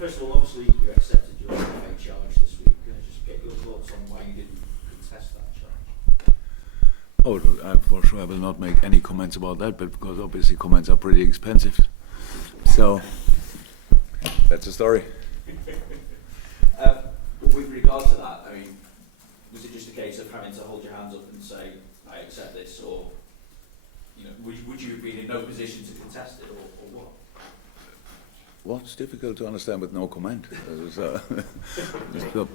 first of all, obviously you accepted your FA charge this week. Can I just get your thoughts on why you didn't contest that charge? Oh, for sure I will not make any comments about that, but because obviously comments are pretty expensive. So, that's the story. With regard to that, I mean, was it just a case of having to hold your hands up and say, I accept this, or would you have been in no position to contest it, or what? Well, it's difficult to understand with no comment. There's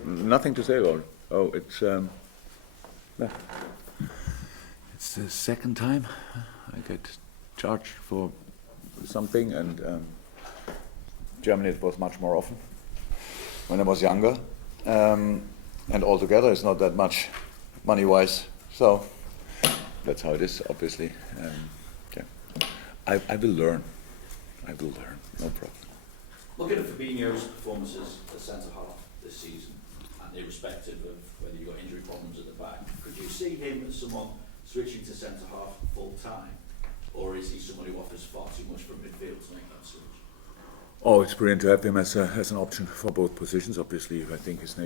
nothing to say about it. Oh, it's the second time I get charged for something, and Germany it was much more often when I was younger, and altogether it's not that much money-wise. So that's how it is, obviously. Yeah. I will learn. No problem. Looking at Fabinho's performances at centre-half this season, and irrespective of whether you've got injury problems at the back, could you see him as someone switching to centre-half full-time, or is he someone who offers far too much from midfield to make that switch? Oh, it's brilliant to have him as an option for both positions. Obviously, I think his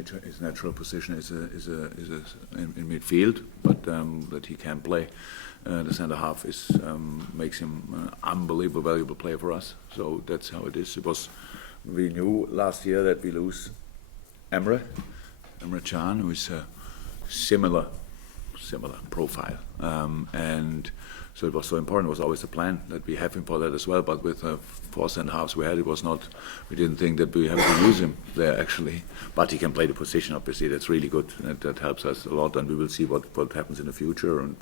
natural position is in midfield, but that he can play the centre half makes him an unbelievable valuable player for us. So that's how it is. We knew last year that we lose Emre Can, who is a similar profile, and so it was so important. It was always the plan that we have him for that as well. But with 4 centre halves we had, it was not. We didn't think that we have to use him there actually. But he can play the position. Obviously, that's really good. That helps us a lot, and we will see what happens in the future. And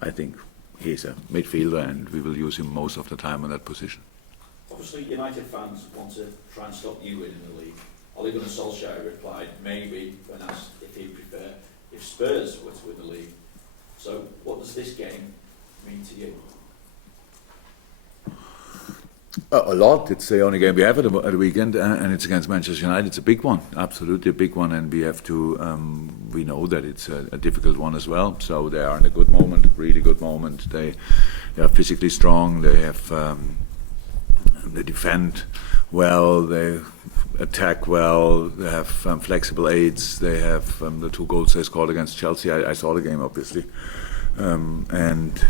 I think he's a midfielder, and we will use him most of the time in that position. Obviously, United fans want to try and stop you winning the league. Ole Gunnar Solskjaer replied maybe when asked if he'd prefer if Spurs were to win the league. So what does this game mean to you? A lot. It's the only game we have at the weekend, and it's against Manchester United. It's a big one, absolutely a big one, and we have to. We know that it's a difficult one as well. So they are in a good moment, really good moment. They are physically strong. They have. They defend well. They attack well. They have flexible aids. They have the 2 goals they scored against Chelsea. I saw the game obviously, and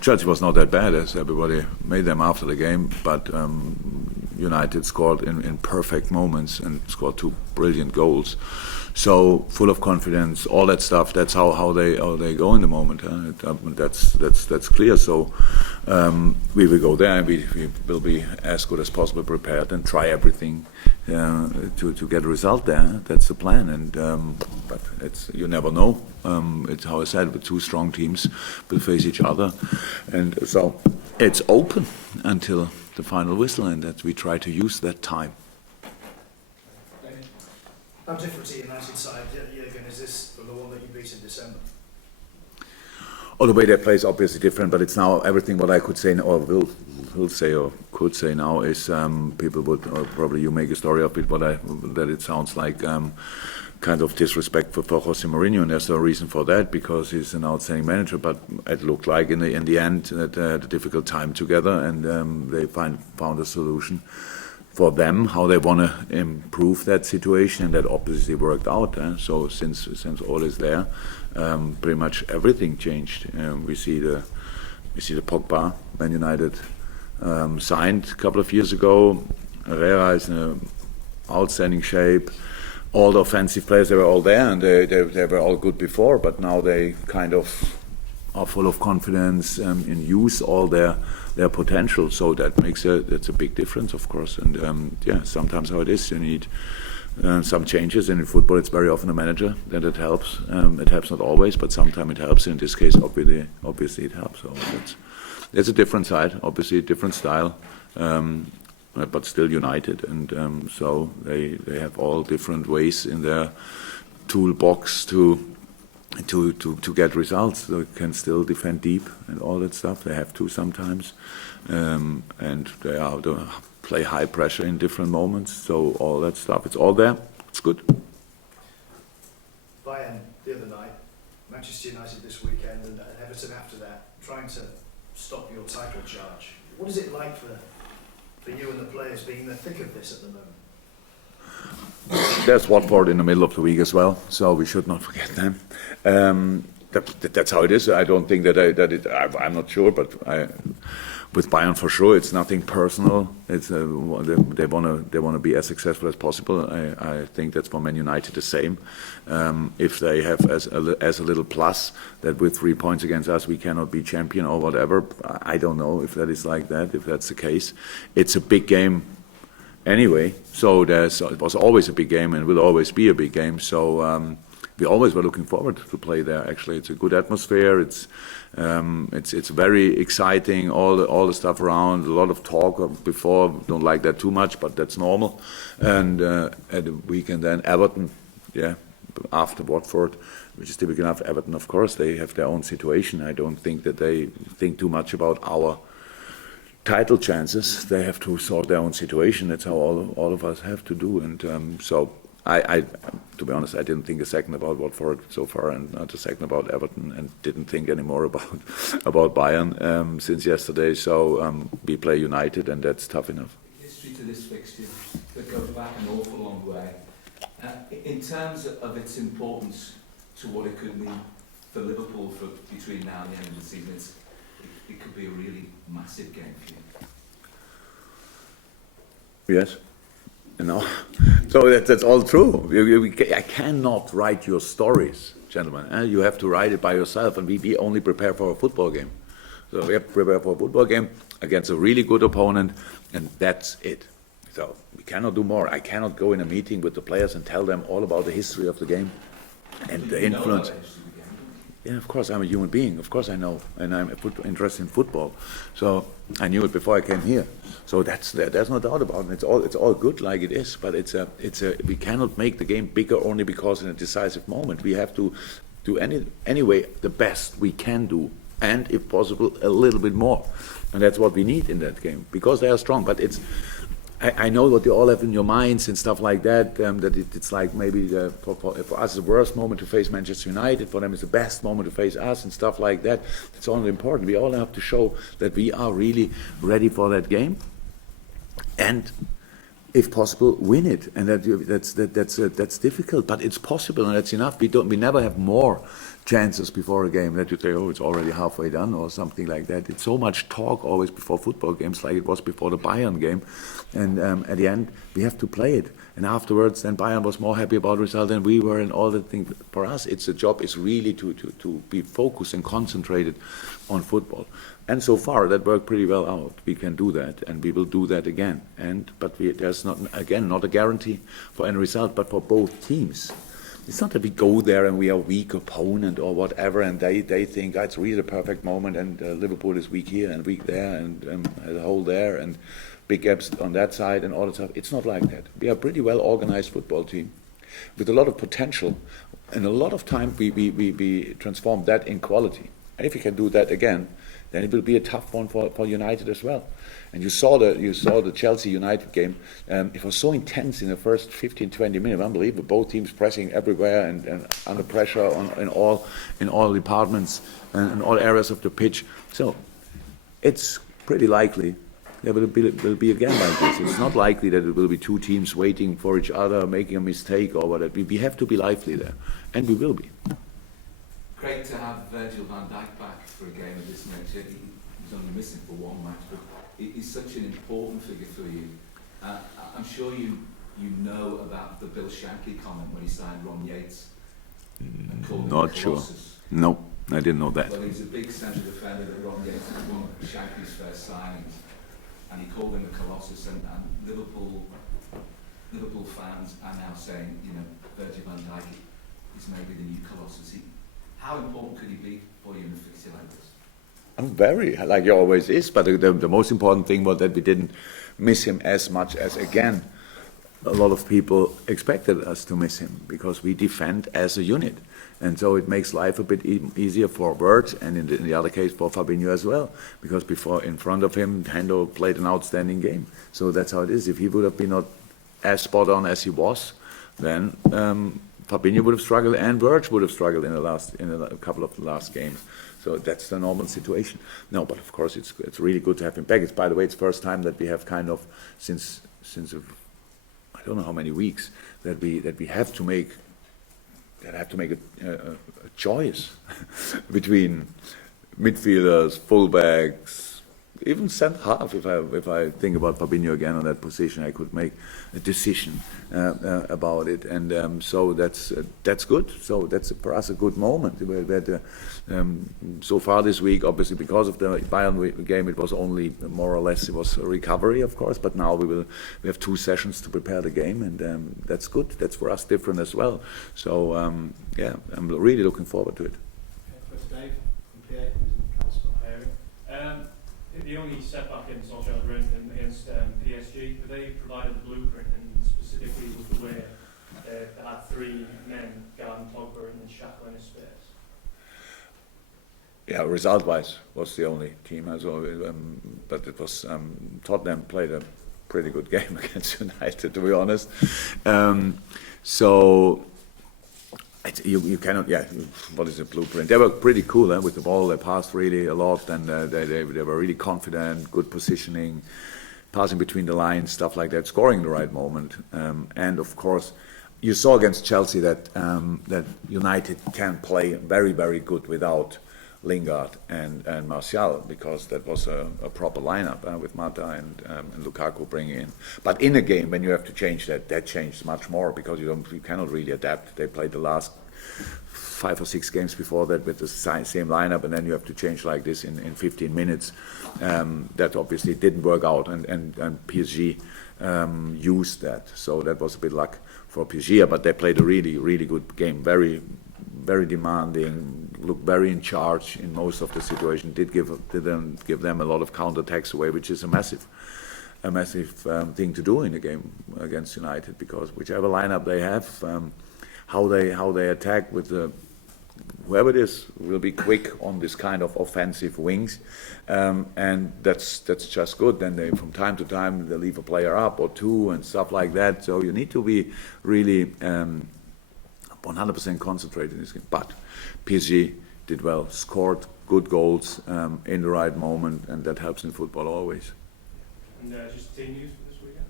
Chelsea was not that bad, as everybody made them after the game. But United scored in perfect moments and scored 2 brilliant goals. So full of confidence, all that stuff. That's how they go in the moment. That's clear. So we will go there, and we will be as good as possible prepared and try everything to get a result there. That's the plan. And but you never know. It's how I said, with 2 strong teams will face each other, and so it's open until the final whistle, and that we try to use that time. How different to United side, Jurgen, is this from the one that you beat in December? Oh, the way they play is obviously different, but it's now everything what I could say or will say or could say now is people would, or probably you make a story of it, that it sounds like kind of disrespect for Jose Mourinho, and there's no reason for that because he's an outstanding manager. But it looked like in the end that they had a difficult time together, and they found a solution for them, how they want to improve that situation, and that obviously worked out. So since all is there, pretty much everything changed. We see the Pogba, Man United signed a couple of years ago. Herrera is in outstanding shape. All the offensive players, they were all there, and they were all good before, but now they kind of are full of confidence and use all their potential. So that's a big difference, of course. And sometimes how it is, you need some changes. And in football, it's very often a manager that it helps. It helps not always, but sometimes it helps. In this case, obviously it helps. So it's a different side, obviously a different style, but still united. And so they have all different ways in their toolbox to get results. They can still defend deep and all that stuff. They have to sometimes, and they play high pressure in different moments. So all that stuff, it's all there. It's good. Bayern the other night, Manchester United this weekend, and Everton after that, trying to stop your title charge. What is it like for for you and the players being in the thick of this at the moment? There's Watford in the middle of the week as well, so we should not forget them. That's how it is. I don't think I'm not sure, but with Bayern for sure, it's nothing personal. It's they want to be as successful as possible. I think that's for Man United the same. If they have as a little plus that with 3 points against us we cannot be champion or whatever, I don't know if that is like that. If that's the case, it's a big game. Anyway, so it was always a big game and will always be a big game. So we always were looking forward to play there. Actually, it's a good atmosphere. It's very exciting. All the stuff around. A lot of talk before. Don't like that too much, but that's normal. And at the weekend then Everton, yeah, after Watford, which is typical enough. Everton, of course, they have their own situation. I don't think that they think too much about our title chances. They have to sort their own situation. That's how all of us have to do. And so I, to be honest, I didn't think a second about Watford so far, and not a second about Everton, and didn't think anymore about Bayern since yesterday. So we play United, and that's tough enough. History to this fixture that goes back an awful long way. In terms of its importance to what it could mean for Liverpool for between now and the end of the season, it could be a really massive game for you. Yes, you know. So that's all true. I cannot write your stories, gentlemen. You have to write it by yourself, and we only prepare for a football game. So we have to prepare for a football game against a really good opponent, and that's it. So we cannot do more. I cannot go in a meeting with the players and tell them all about the history of the game and the influence. Yeah, of course, I'm a human being. Of course I know, and I'm interested in football. So I knew it before I came here. So there's no doubt about it. It's all good like it is. But we cannot make the game bigger only because in a decisive moment. We have to do anyway the best we can do, and if possible a little bit more. And that's what we need in that game because they are strong. But I know what you all have in your minds and stuff like that, that it's like maybe for us the worst moment to face Manchester United, for them it's the best moment to face us and stuff like that. It's all important. We all have to show that we are really ready for that game and, if possible, win it. And that's difficult, but it's possible and that's enough. We never have more chances before a game that you say, oh, it's already halfway done or something like that. It's so much talk always before football games like it was before the Bayern game. And at the end, we have to play it. And afterwards, then Bayern was more happy about the result than we were and all the things. For us, the job is really to be focused and concentrated on football. And so far, that worked pretty well out. We can do that, and we will do that again. But there's not a guarantee for any result, but for both teams. It's not that we go there and we are a weak opponent or whatever, and they think it's really the perfect moment, and Liverpool is weak here and weak there, and a hole there, and big gaps on that side, and all that stuff. It's not like that. We are a pretty well organized football team with a lot of potential, and a lot of time we transform that in quality. And if we can do that again, then it will be a tough one for United as well. And you saw the Chelsea United game. It was so intense in the first 15-20 minutes, unbelievable. Both teams pressing everywhere and under pressure in all departments and in all areas of the pitch. So it's pretty likely there will be again like this. It's not likely that it will be two teams waiting for each other, making a mistake or whatever. We have to be lively there, and we will be. Great to have Virgil van Dijk back for a game of this nature. He was only missing for one match, but he's such an important figure for you. I'm sure you know about the Bill Shankly comment when he signed Ron Yates and called him Not the sure. Colossus. No, I didn't know that. Well, he's a big centre defender that Ron Yates was one of Shankly's first signings, and he called him a Colossus. And Liverpool fans are now saying, Virgil van Dijk is maybe the new Colossus. How important could he be for you in a fixture like this? Very, like he always is, but the most important thing was that we didn't miss him as much as, again, a lot of people expected us to miss him, because we defend as a unit. And so it makes life a bit easier for Bert, and in the other case for Fabinho as well, because before in front of him, Hendo played an outstanding game. So that's how it is. If he would have been not as spot on as he was, then Fabinho would have struggled and Birch would have struggled in a couple of the last games. So that's the normal situation. No, but of course it's really good to have him back. It's, by the way, it's first time that we have kind of since I don't know how many weeks that we have to make a choice between midfielders, fullbacks, even centre half. If I think about Fabinho again on that position, I could make a decision about it, and so that's good. So that's for us a good moment. So far this week, obviously because of the Bayern game, it was only more or less it was a recovery, of course. But now we have 2 sessions to prepare the game, and that's good. That's for us different as well. So yeah, I'm really looking forward to it. For Dave from PA, who's in Council Hiring. The only setback in Solskjaer's run against PSG, but they provided the blueprint, and specifically was the way they had 3 men guarding Pogba and Xhaka in his space. Yeah, result-wise was the only team as well, but it was Tottenham played a pretty good game against United, to be honest. So. You cannot, yeah, what is the blueprint? They were pretty cool with the ball, they passed really a lot, and they were really confident, good positioning, passing between the lines, stuff like that, scoring the right moment. And of course, you saw against Chelsea that United can play very, very good without Lingard and Martial, because that was a proper lineup with Mata and Lukaku bringing in. But in a game when you have to change that changed much more, because you cannot really adapt. They played the last 5 or 6 games before that with the same lineup, and then you have to change like this in 15 minutes. That obviously didn't work out, and PSG used that. So that was a bit luck for PSG, but they played a really, really good game. Very, very demanding, looked very in charge in most of the situation. Did give them a lot of counterattacks away, which is a massive thing to do in a game against United, because whichever lineup they have, how they attack with whoever it is will be quick on this kind of offensive wings, and that's just good. Then they, from time to time, they leave a player up or 2 and stuff like that. So you need to be really 100% concentrated in this game. But PSG did well, scored good goals in the right moment, and that helps in football always. And just team news for this weekend?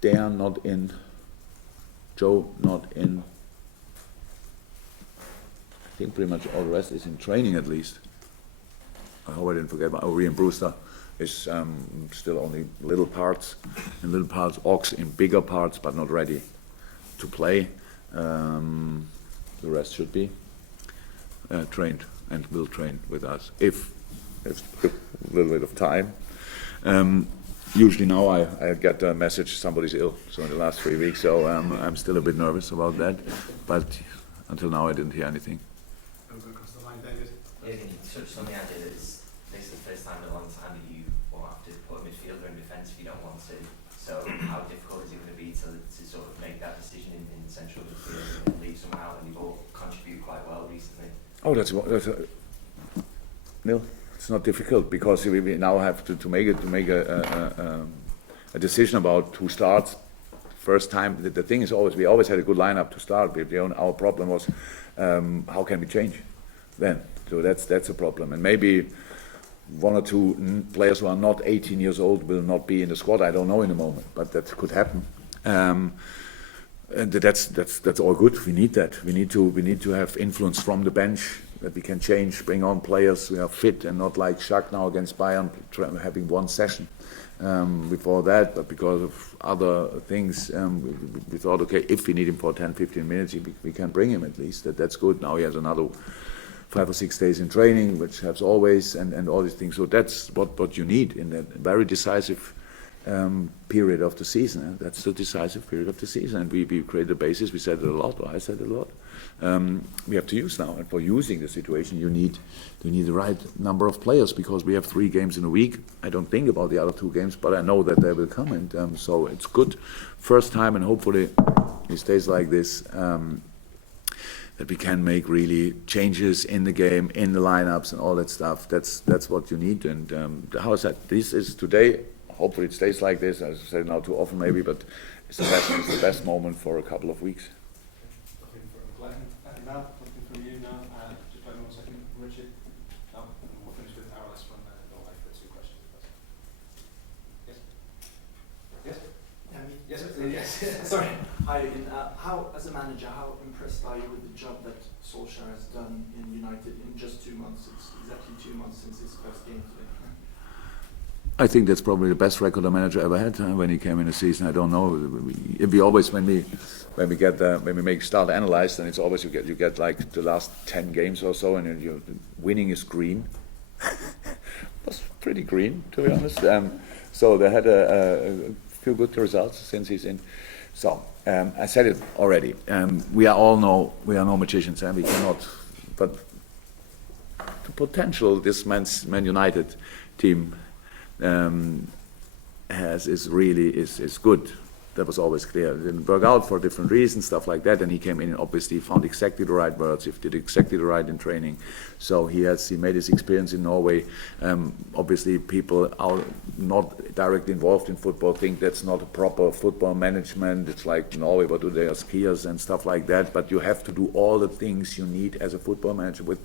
They are not in. Joe not in. I think pretty much all the rest is in training at least. I hope I didn't forget about Ori and Brewster. Is still only little parts, Ox in bigger parts, but not ready to play. The rest should be trained and will train with us if a little bit of time. Usually now I get a message somebody's ill, so in the last 3 weeks, so I'm still a bit nervous about that, but until now I didn't hear anything. Across the line, David. Yeah, you touched on the idea that this is the first time in a long time that you won't have to put a midfielder in defence if you don't want to. So how difficult is it going to be to sort of make that decision in central midfield and leave someone out when you've all contributed quite well recently? Oh, Neil, it's not difficult, because we now have to make a decision about who starts. First time, the thing is we always had a good lineup to start with. Our problem was how can we change then? So that's a problem, and maybe 1 or 2 players who are not 18 years old will not be in the squad. I don't know in a moment, but that could happen. And that's all good. We need that. We need to have influence from the bench, that we can change, bring on players who are fit, and not like Shaq now against Bayern having 1 session before that. But because of other things, we thought, okay, if we need him for 10-15 minutes, we can bring him at least. That's good. Now he has another 5 or 6 days in training, which helps always, and all these things. So that's what you need in that very decisive period of the season. That's the decisive period of the season, and we create a basis. We said it a lot, or I said it a lot. We have to use now, and for using the situation, you need the right number of players, because we have 3 games in a week. I don't think about the other 2 games, but I know that they will come, and so it's good. First time, and hopefully it stays like this. That we can make really changes in the game, in the lineups, and all that stuff. That's what you need. And how is that? This is today. Hopefully it stays like this. As I said now too often maybe, but it's the best moment for a couple of weeks. how, as a manager, how impressed are you with the job that Solskjaer has done in United in just 2 months? It's exactly 2 months since his first game today. I think that's probably the best record a manager ever had when he came in the season. I don't know. We always when we start analyze, then it's always you get like the last 10 games or so, and winning is green. Was pretty green, to be honest. So they had a few good results since he's in. So I said it already. We are no magicians, and we cannot. But the potential this Man United team is good. That was always clear. It didn't work out for different reasons, stuff like that. And he came in and obviously found exactly the right words. He did exactly the right in training. So he made his experience in Norway. Obviously, people are not directly involved in football think that's not a proper football management. It's like Norway, what do they are skiers and stuff like that. But you have to do all the things you need as a football manager with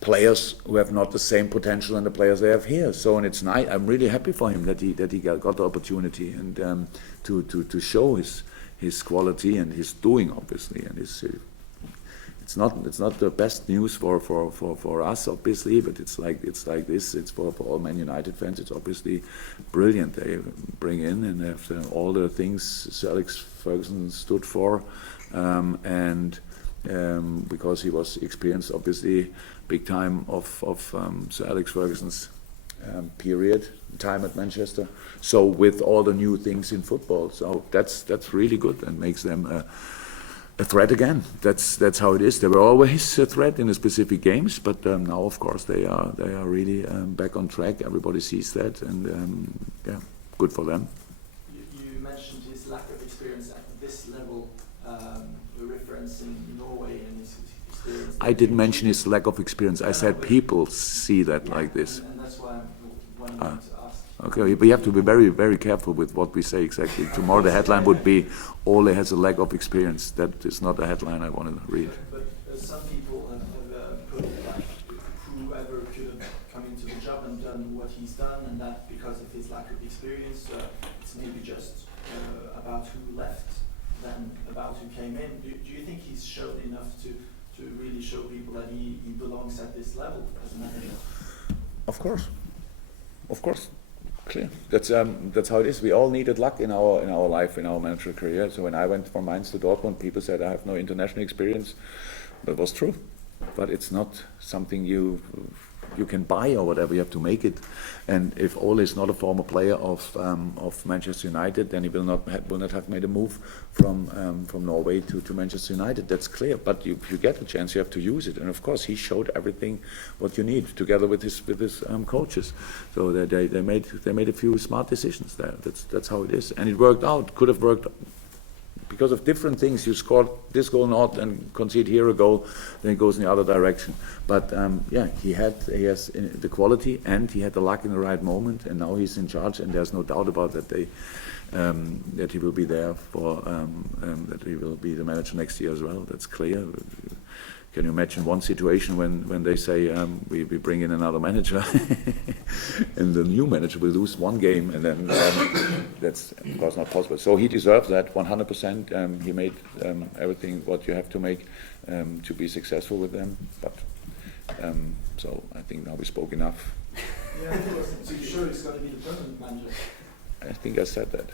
players who have not the same potential than the players they have here. So, and it's nice. I'm really happy for him that he got the opportunity and to show his quality and his doing, obviously. And it's not the best news for us, obviously, but it's like this. It's for all Man United fans. It's obviously brilliant. They bring in and have all the things Sir Alex Ferguson stood for, and because he was experienced, obviously, big time of Sir Alex Ferguson's time at Manchester. So with all the new things in football, so that's really good and makes them a threat again. That's how it is. They were always a threat in the specific games, but now of course they are really back on track. Everybody sees that, and good for them. You mentioned his lack of experience at this level, referencing Norway and his experience. I didn't mention his lack of experience. I said people see that like this. And that's why I'm wanting to ask. Okay, we have to be very, very careful with what we say exactly. Tomorrow the headline would be, Ole has a lack of experience. That is not a headline I want to read. But some people have put it like whoever could have come into the job and done what he's done, and that because of his lack of experience, it's maybe just about who left than about who came in. Do you think he's showed enough to really show people that he belongs at this level as a manager? Of course, clear. That's how it is. We all needed luck in our life, in our managerial career. So when I went from Mainz to Dortmund, people said I have no international experience. That was true, but it's not something you can buy or whatever. You have to make it. And if Ole is not a former player of Manchester United, then he will not have made a move from Norway to Manchester United. That's clear. But if you get a chance, you have to use it. And of course, he showed everything what you need together with his coaches. So they made a few smart decisions there. That's how it is. And it worked out. Could have worked. Because of different things, you scored this goal not and concede here a goal, then it goes in the other direction. But he has the quality and he had the luck in the right moment, and now he's in charge, and there's no doubt about that. That he will be there for that he will be the manager next year as well. That's clear. Can you imagine one situation when they say we bring in another manager and the new manager will lose one game, and then that's of course not possible. So he deserves that 100%. He made everything what you have to make to be successful with them. But so I think now we spoke enough. Yeah, so you're sure it's going to be the permanent manager? I think I said that.